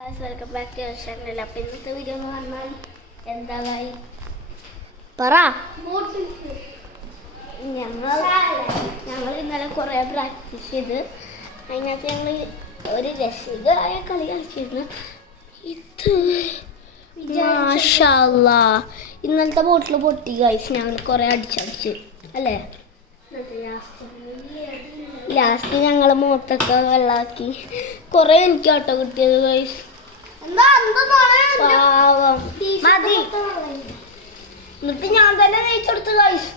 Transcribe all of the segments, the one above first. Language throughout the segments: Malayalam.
Welcome back to channel. അപ്പോൾ ഇന്നത്തെ വീഡിയോ എന്ന് പറഞ്ഞാൽ എന്തായി പറ. ഞങ്ങൾ ഇന്നലെ കുറേ പ്രാക്ടീസ് ചെയ്ത് അതിനകത്ത് ഞങ്ങൾ ഒരു രസികമായ കളി കളിച്ചിരുന്നു. ഇത് മാഷാ അല്ലാഹ് ഇന്നലത്തെ ബോട്ടിൽ പൊട്ടി ഗൈസ്. ഞങ്ങൾ കുറേ അടിച്ചടിച്ച് അല്ലേ. ലാസ്റ്റ് ഞങ്ങൾ മുഖത്തൊക്കെ വെള്ളമാക്കി. കുറേ എനിക്ക് ഓട്ടോ കിട്ടിയത് ഗൈസ്. പാവം മതി. എന്നിട്ട് ഞാൻ തന്നെ നെയ്ച്ചെടുത്ത് ഗൈസ്.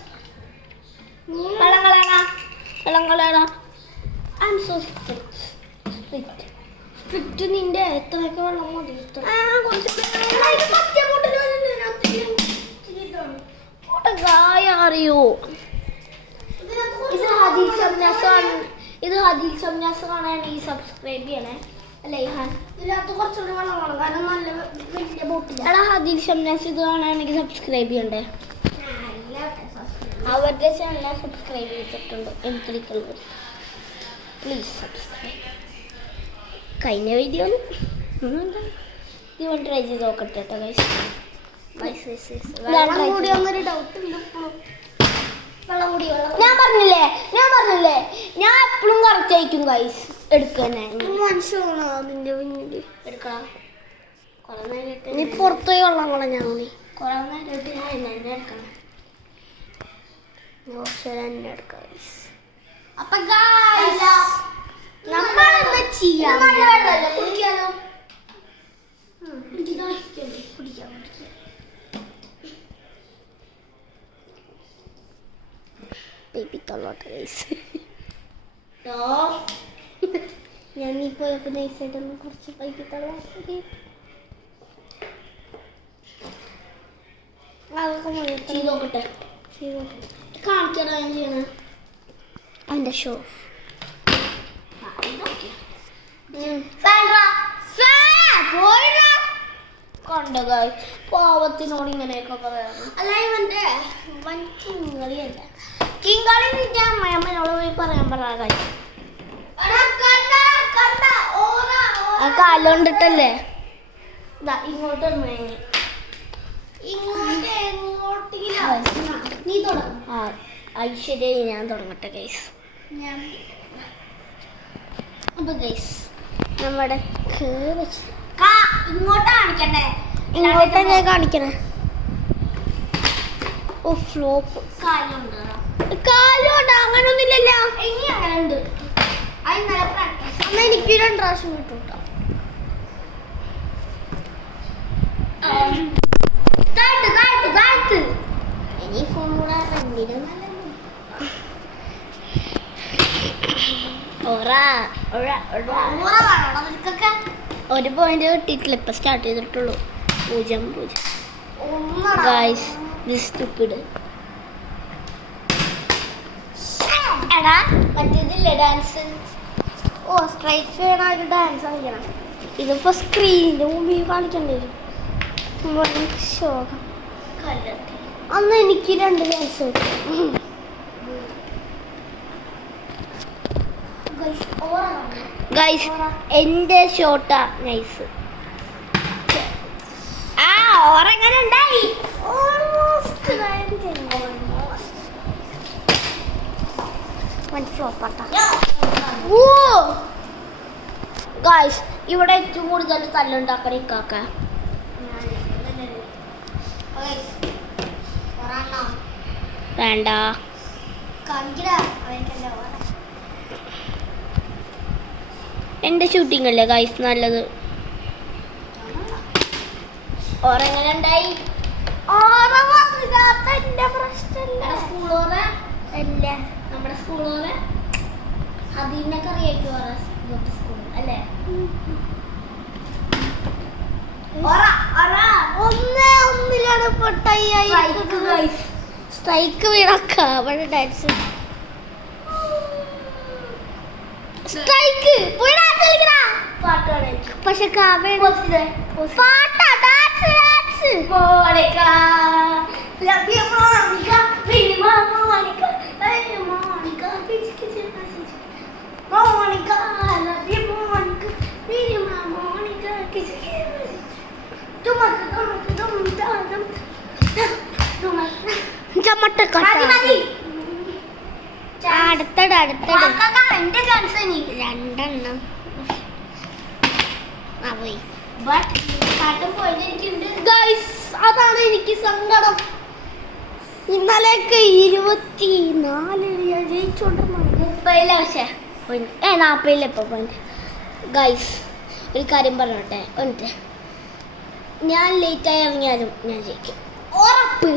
വെള്ളം കളയടാ. I am so strict. നിന്റെ എത്രയൊക്കെ വെള്ളം മതി. അറിയോ ഇത് ഹദീൽ ഷംനാസ് കാണാണെങ്കിൽ സബ്സ്ക്രൈബ് ചെയ്യണേ. അല്ലേ ഇതിനകത്ത് കുറച്ചുകൂടി വെള്ളം വേണം, കാരണം നല്ല വലിയ ബോട്ടില്ല. എടാ ഹദീൽ ഷംനാസ് ഇത് കാണാണെങ്കിൽ സബ്സ്ക്രൈബ് ചെയ്യണ്ടേ. അവരുടെ ചാനൽ സബ്സ്ക്രൈബ് ചെയ്തിട്ടുണ്ട്. എനിക്കുള്ളത് പ്ലീസ് സബ്സ്ക്രൈബ്. കഴിഞ്ഞ വീഡിയോ ഇവൻ ട്രൈ ചെയ്ത് നോക്കട്ടെ കേട്ടോ ഗൈസ്. ഞാൻ പറഞ്ഞില്ലേ ഞാൻ എപ്പോഴും കറക്റ്റ് ആയിരിക്കും ഗൈസ്. എടുക്കാനെ മനസ്സിലാണോ അതിന്റെ പിന്നിൽ എടുക്കണം. കുറെ നേരമായിട്ട് നീ പുറത്തുപോയി വെള്ളം കളഞ്ഞാൽ മതി. കുറെ നേരമായിട്ട് ഞാൻ എന്നെ എടുക്കണം. എന്നെ എടുക്കാം ഗൈസ്. അപ്പൊ നമ്മളെന്താ ചെയ്യാം? കുടിക്കാലോ. കുടിക്കാം. ഞാൻ ഈ പോയപ്പോ നൈസായിട്ടൊന്ന് കുറച്ച് പൈപ്പിത്തള്ളാം. നോക്കട്ടെ കാണിക്കണ ചെയ്യണ അതിന്റെ ഷോ. കണ്ടോ പാവത്തിനോട് ഇങ്ങനെയൊക്കെ പറയാറ്. അല്ല ഇവന്റെ വൻ കിങ്കളിയല്ല. കിങ്കളി നിന്റെ അമ്മയമ്മനോട് പോയി പറയാൻ പറയാ. കാലുകൊണ്ടിട്ടല്ലേ ഇങ്ങോട്ട് നീ തുടങ്ങും. ഐശ്വര്യ ഞാൻ തുടങ്ങട്ടെ ഗൈസ്. അപ്പൊ ഗൈസ് നമ്മുടെ ഇങ്ങോട്ട് കാണിക്കണ്ടേ? ഇങ്ങോട്ടല്ലേ കാണിക്കണേ. ഓ ഫ്ലോപ്പ്. കാലുണ്ട് അങ്ങനൊന്നുമില്ലല്ലോ. ഇനി അങ്ങനെ ഉണ്ട്. അന്ന് എനിക്ക് 2 പ്രാവശ്യം കിട്ടും കേട്ടോ. ഇനി ഫോൺ കൂടെ ഒരു പോയിന്റ് കിട്ടിയിട്ടില്ല. ഇപ്പൊ സ്റ്റാർട്ട് ചെയ്തിട്ടുള്ളൂ. 0-0 ഗൈസ്. This stupid. എടാ മറ്റേതില്ലേ ഡാൻസ്. ഓ സ്ട്രൈക്ക് ചെയ്യണ ഡാൻസ് കളിക്കണം. ഇതിപ്പോ സ്ക്രീനിന്റെ മുമ്പിൽ കാണിക്കണ്ടേ. ശോകം. അന്ന് എനിക്ക് 2 ഡാൻസ് ഗൈസ്. എന്റെ ഷോട്ടാ നൈസ്. ഓറെങ്ങനെ ഉണ്ടായി? ഗൈസ് ഇവിടെ ഏറ്റവും കൂടുതൽ തല്ലുണ്ടാക്കണ ഇക്കാക്ക. വേണ്ട എന്റെ ഷൂട്ടിംഗ് അല്ലേ ഗൈസ് നല്ലത്. ഓറെങ്ങനെ ഉണ്ടായി? എന്റെ പ്രശ്നമല്ല. സ്കൂളോറ അല്ലേ നമ്മുടെ സ്കൂളോറെ. അതിനൊക്കെ അറിയായിരിക്കും സ്കൂൾ അല്ലേ. 1-1 പൊട്ടായി. സ്ട്രൈക്ക് വീണക്ക അവിടെ ഡാൻസ്. സ്ട്രൈക്ക് പക്ഷെ Monica, I love you, Monica. രണ്ടെണ്ണം അതാണ് എനിക്ക് സങ്കടം. ഇന്നലെയൊക്കെ 24 ഞാൻ ജയിച്ചോണ്ടിരുന്നു. 30 പക്ഷേ 40 ഇപ്പോൾ പോയിന്റ്. ഗൈസ് ഒരു കാര്യം പറഞ്ഞോട്ടെ, എന്നിട്ട് ഞാൻ ലേറ്റായി ഇറങ്ങിയാലും ഞാൻ ജയിക്കും, ഉറപ്പ്.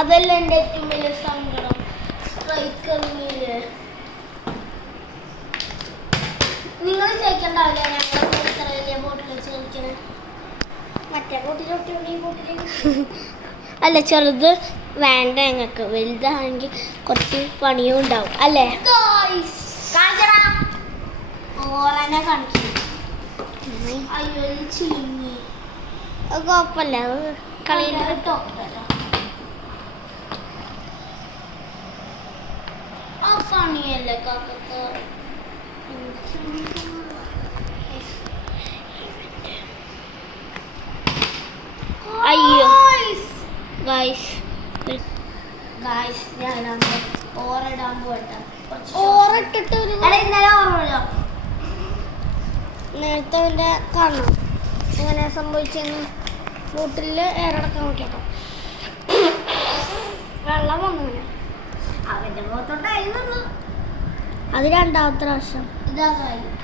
അതല്ല എൻ്റെ ഏറ്റവും വലിയ സങ്കടം. സ്ട്രൈക്കറിങ്ങില് നിങ്ങൾ ജയിക്കണ്ടാവില്ല. ഞങ്ങളുടെ ഇത്ര വലിയ ബോട്ടിൽ വെച്ച് കളിക്കണേ. മറ്റേ ബോട്ടിലോട്ട് അല്ല, ചെറുത് വേണ്ട ഞങ്ങൾക്ക്, വലുതാണെങ്കിൽ കുറച്ച് പണിയും ഉണ്ടാവും അല്ലേ? ഓറനെ കാണിക്കും. അയ്യോ ചിങ്ങി, കുഴപ്പമില്ല, കളിയുടെ ടോപ്പല്ലോ. ആ പണിയല്ലേ കാക്കത്ത്. അയ്യോ ഗൈസ് ഞാൻ ഓറിടാൻ പോട്ടെ. ഓറിട്ടിട്ട് ഇന്നലെ ഓർമ്മല്ലോ, നേരത്തെ അവൻ്റെ കാണണം എങ്ങനെ സംഭവിച്ചെന്ന്. ബോട്ടിൽ ഏറടക്കാൻ നോക്കിയപ്പോ വെള്ളം വന്നു അവൻ്റെ മുഖത്തോട്ടായിരുന്നു. അത് രണ്ടാമത്തെ പ്രാവശ്യം. ഇതാ കാര്യം.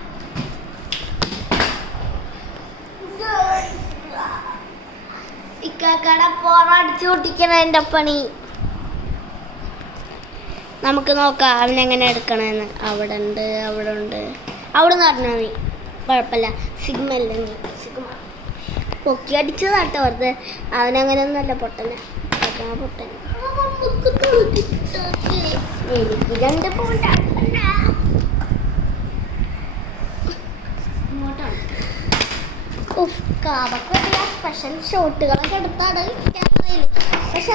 ഇക്കാക്കട പോറടിച്ചു പൊട്ടിക്കണ എൻ്റെ പണി. നമുക്ക് നോക്കാം അവനെങ്ങനെ എടുക്കണമെന്ന്. അവിടെ ഉണ്ട്. അവിടെ നിന്ന് പറഞ്ഞാൽ മതി, കുഴപ്പമില്ല. സിഗ്മ അല്ലേ നീ? സിഗ്മ പൊക്കി അടിച്ചതാട്ടോ വെറുതെ. അവനങ്ങനെ ഒന്നല്ല പൊട്ടനെ. പൊട്ടൻ എനിക്ക് 2 പോയിന്റ്. കാവക്ക് സ്പെഷ്യൽ ഷോട്ടുകളൊക്കെ എടുത്താണ് ക്യാമറയിൽ. പക്ഷെ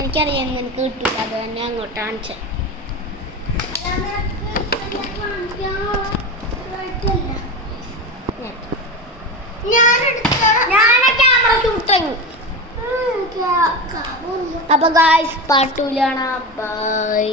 എനിക്കറിയാം നിനക്ക് കിട്ടില്ല, അത് തന്നെ അങ്ങോട്ട് കാണിച്ചത്. ഞാൻ ക്യാമറ ഷൂട്ടിങ്. അപ്പൊ ഗായ്സ് പാർട്ട് 2 കാണാം. ബൈ.